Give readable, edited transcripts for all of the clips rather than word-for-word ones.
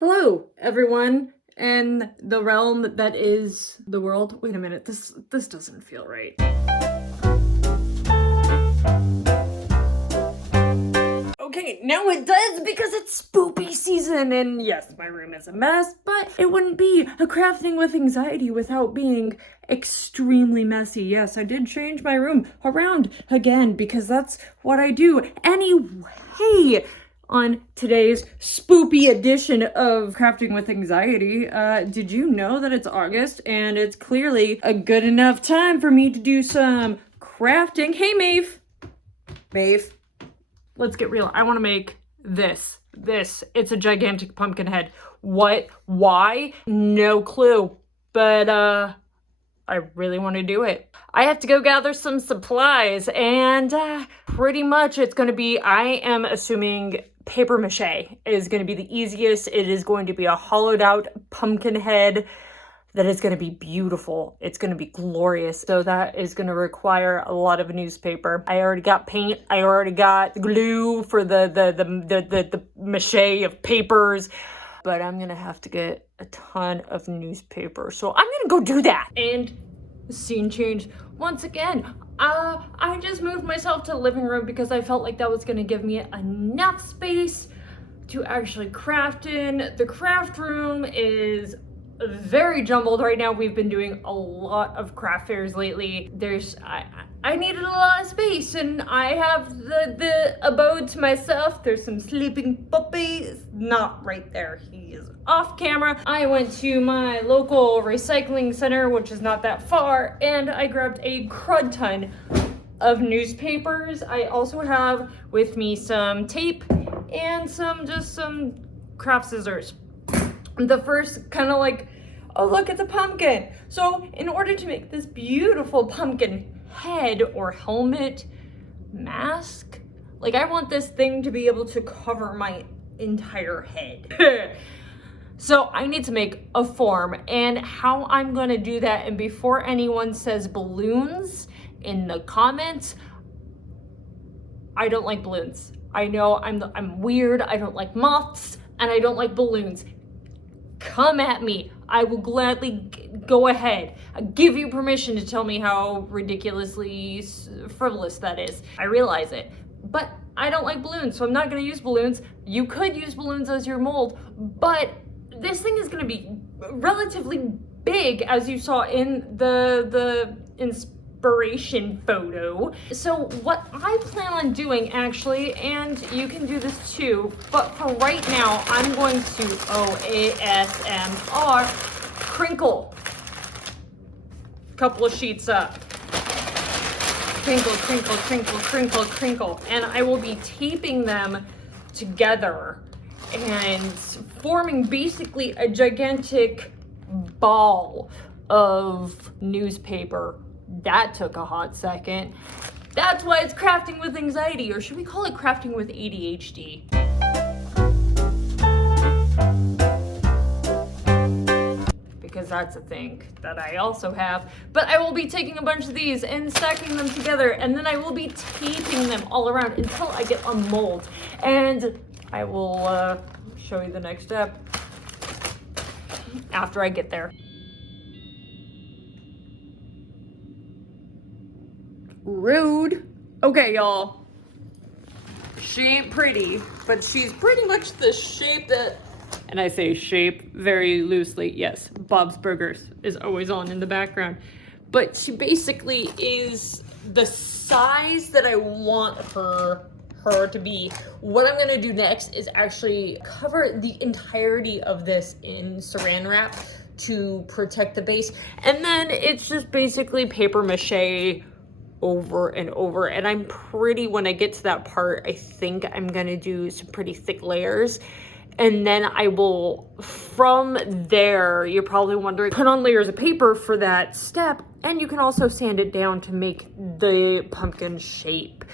Hello, everyone, in the realm that is the world. Wait a minute, this doesn't feel right. Okay, now it does because it's spoopy season, and yes, my room is a mess, but it wouldn't be a crafting with anxiety without being extremely messy. Yes, I did change my room around again because that's what I do. Anyway, on today's spoopy edition of Crafting with Anxiety, did you know that it's August and it's clearly a good enough time for me to do some crafting? Hey, Maeve. Maeve. Let's get real. I want to make this. It's a gigantic pumpkin head. What? Why? No clue. But, I really want to do it. I have to go gather some supplies, and pretty much it's going to be, I am assuming paper mache is going to be the easiest. It is going to be a hollowed out pumpkin head that is going to be beautiful. It's going to be glorious. So that is going to require a lot of newspaper. I already got paint. I already got glue for the mache of papers. But I'm going to have to get a ton of newspaper. So I'm going to go do that. And scene change once again. I just moved myself to the living room because I felt like that was going to give me enough space to actually craft in. The craft room is very jumbled right now. We've been doing a lot of craft fairs lately. I needed a lot of space, and I have the abode to myself. There's some sleeping puppies. Not right there. He is off camera. I went to my local recycling center, which is not that far, and I grabbed a crud ton of newspapers. I also have with me some tape and some craft scissors. The first kind of like, oh, look, it's a pumpkin. So in order to make this beautiful pumpkin head or helmet, mask, like I want this thing to be able to cover my entire head. So I need to make a form, and how I'm going to do that, and before anyone says balloons in the comments, I don't like balloons. I know I'm weird. I don't like moths, and I don't like balloons. Come at me. I will gladly go ahead. I give you permission to tell me how ridiculously frivolous that is. I realize it. But I don't like balloons, so I'm not going to use balloons. You could use balloons as your mold, but this thing is going to be relatively big, as you saw in the inspiration photo. So what I plan on doing, actually, and you can do this too, but for right now, I'm going to ASMR crinkle. Couple of sheets up. Crinkle, crinkle, crinkle, crinkle, crinkle. And I will be taping them together and forming basically a gigantic ball of newspaper. That took a hot second. That's why it's crafting with anxiety, or should we call it crafting with ADHD? Because that's a thing that I also have. But I will be taking a bunch of these and stacking them together, and then I will be taping them all around until I get a mold. And I will show you the next step after I get there. Rude. Okay, y'all. She ain't pretty, but she's pretty much the shape that, and I say shape very loosely, yes, Bob's Burgers is always on in the background. But she basically is the size that I want her to be. What I'm gonna do next is actually cover the entirety of this in saran wrap to protect the base. And then it's just basically paper mache over and over. And I'm when I get to that part, I think I'm gonna do some pretty thick layers. And then I will, from there, you're probably wondering, put on layers of paper for that step. And you can also sand it down to make the pumpkin shape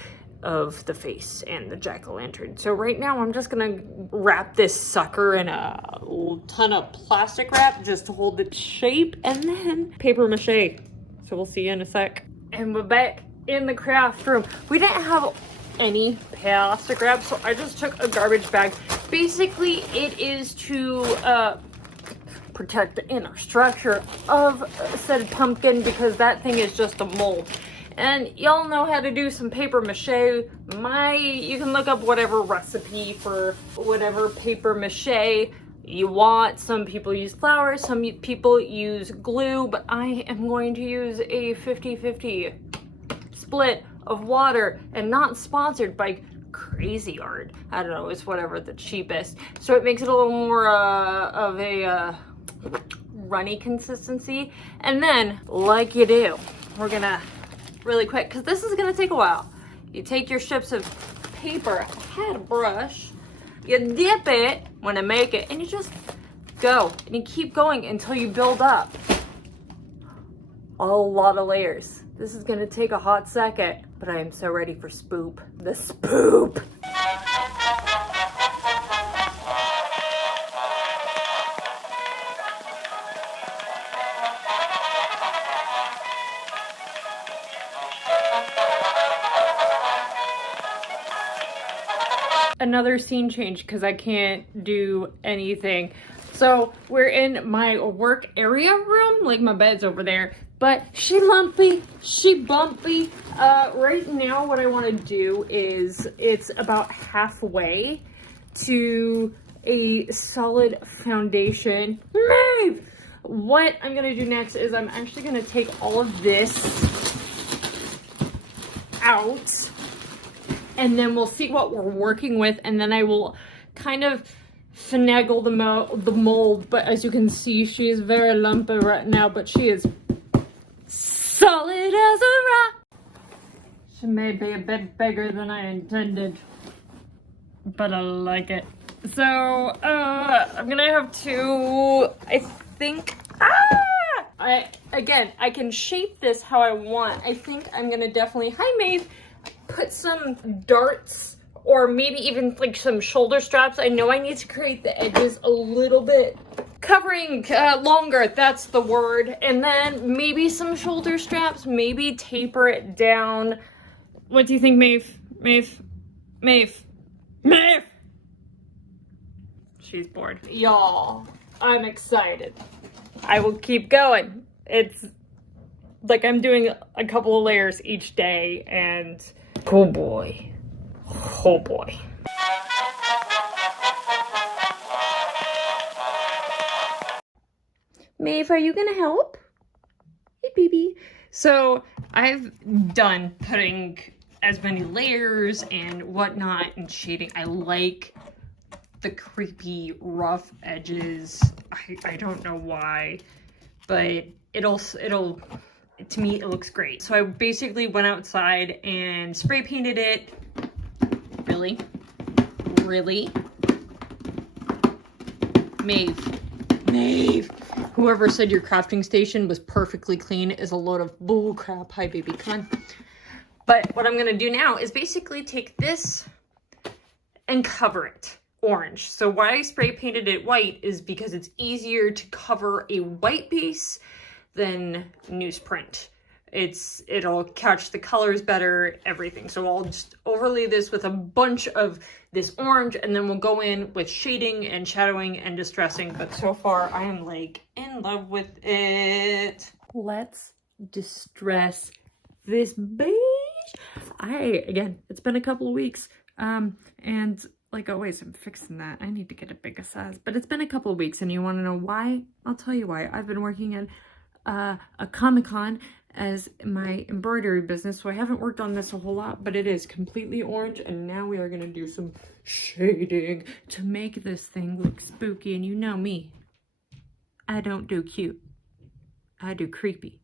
of the face and the jack-o'-lantern. So right now I'm just gonna wrap this sucker in a ton of plastic wrap just to hold its shape, and then paper mache. So we'll see you in a sec. And we're back in the craft room. We didn't have any plastic wrap, so I just took a garbage bag basically it is to protect the inner structure of said pumpkin, because that thing is just a mold. And y'all know how to do some paper mache. You can look up whatever recipe for whatever paper mache you want. Some people use flour, some people use glue, but I am going to use a 50-50 split of water, and not sponsored by Crazy Art. I don't know, it's whatever the cheapest. So it makes it a little more of a runny consistency. And then, like you do, we're gonna really quick, because this is gonna take a while. You take your strips of paper, I had a brush, you dip it when I make it, and you just go, and you keep going until you build up a lot of layers. This is gonna take a hot second, but I am so ready for spoop. The spoop! Another scene change because I can't do anything. So we're in my work area room, like my bed's over there, but she lumpy, she bumpy. Right now what I want to do is, it's about halfway to a solid foundation. Move! What I'm gonna do next is I'm actually gonna take all of this out, and then we'll see what we're working with, and then I will kind of finagle the mold. But as you can see, she is very lumpy right now, but she is solid as a rock. She may be a bit bigger than I intended, but I like it. So I'm gonna have to, I think, I can shape this how I want. I think I'm gonna definitely, hi Maeve, put some darts, or maybe even like some shoulder straps. I know I need to create the edges a little bit covering longer, that's the word. And then maybe some shoulder straps, maybe taper it down. What do you think, Maeve? Maeve? Maeve? Maeve! She's bored. Y'all, I'm excited. I will keep going. It's like I'm doing a couple of layers each day, and oh boy. Oh boy. Maeve, are you gonna help? Hey, baby. So I've done putting as many layers and whatnot and shading. I like the creepy rough edges. I don't know why, but it'll to me it looks great. So I basically went outside and spray painted it. Really? Maeve, whoever said your crafting station was perfectly clean is a load of bull crap. Hi baby, come on. But what I'm gonna do now is basically take this and cover it orange. So why I spray painted it white is because it's easier to cover a white base than newsprint. It'll catch the colors better, everything. So I'll just overlay this with a bunch of this orange, and then we'll go in with shading and shadowing and distressing. But so far I am like in love with it. Let's distress this beige. Again, it's been a couple of weeks, and like always, I'm fixing that. I need to get a bigger size, but it's been a couple of weeks, and you want to know why? I'll tell you why. I've been working at a Comic-Con as my embroidery business, so I haven't worked on this a whole lot, but it is completely orange, and now we are going to do some shading to make this thing look spooky. And you know me, I don't do cute, I do creepy.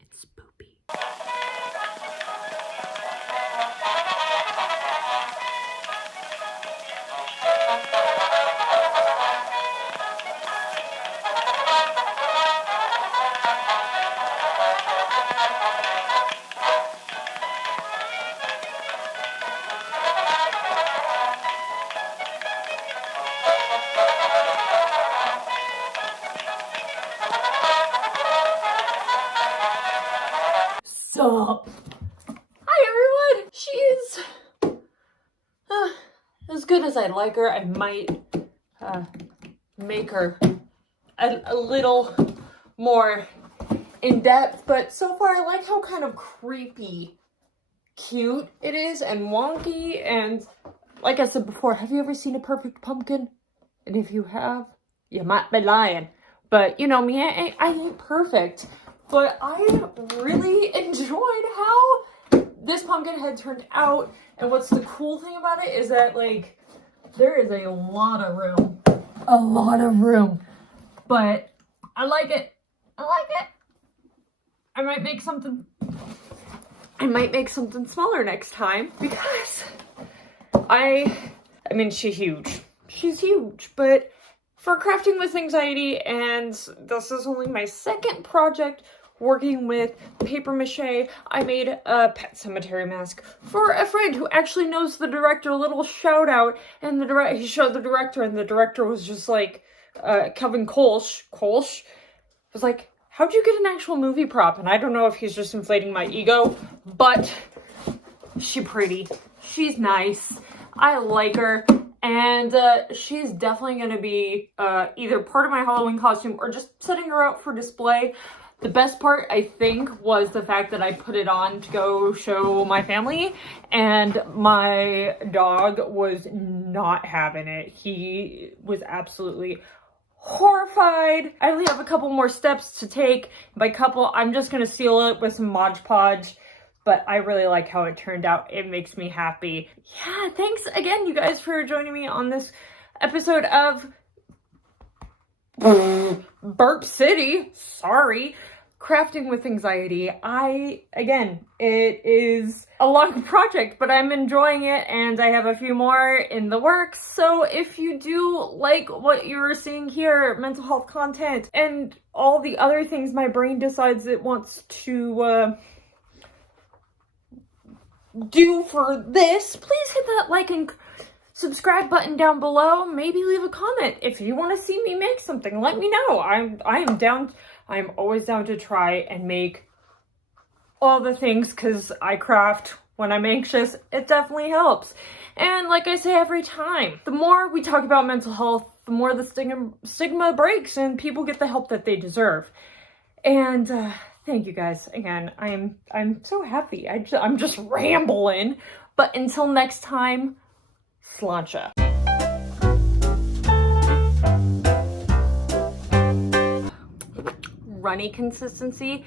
It's spoopy. Sup? Hi everyone! She is good as I'd like her, I might make her a little more in depth, but so far I like how kind of creepy cute it is and wonky. And like I said before, have you ever seen a perfect pumpkin? And if you have, you might be lying. But you know me, I ain't perfect. But I really enjoyed how this pumpkin had turned out. And what's the cool thing about it is that, like, there is a lot of room. A lot of room. But I like it. I like it. I might make something smaller next time because I mean, she's huge. She's huge, but for crafting with anxiety, and this is only my second project working with paper mache, I made a pet cemetery mask for a friend who actually knows the director. A little shout out, and he showed the director, and the director was just like, Kevin Kolsch was like, how'd you get an actual movie prop? And I don't know if he's just inflating my ego, but she's pretty. She's nice. I like her. And she's definitely going to be either part of my Halloween costume or just setting her out for display. The best part, I think, was the fact that I put it on to go show my family, and my dog was not having it. He was absolutely horrified. I only have a couple more steps to take. By couple, I'm just going to seal it with some Mod Podge. But I really like how it turned out. It makes me happy. Yeah, thanks again, you guys, for joining me on this episode of Burp City. Sorry. Crafting with anxiety. It is a long project, but I'm enjoying it, and I have a few more in the works. So if you do like what you're seeing here, mental health content, and all the other things my brain decides it wants to do for this, please hit that like and subscribe button down below. Maybe leave a comment if you want to see me make something. Let me know. I am down. I'm always down to try and make all the things, because I craft when I'm anxious. It definitely helps. And like I say every time, the more we talk about mental health, the more the stigma breaks and people get the help that they deserve. And thank you guys again. I'm so happy. I'm just rambling. But until next time, sláinte. Runny consistency.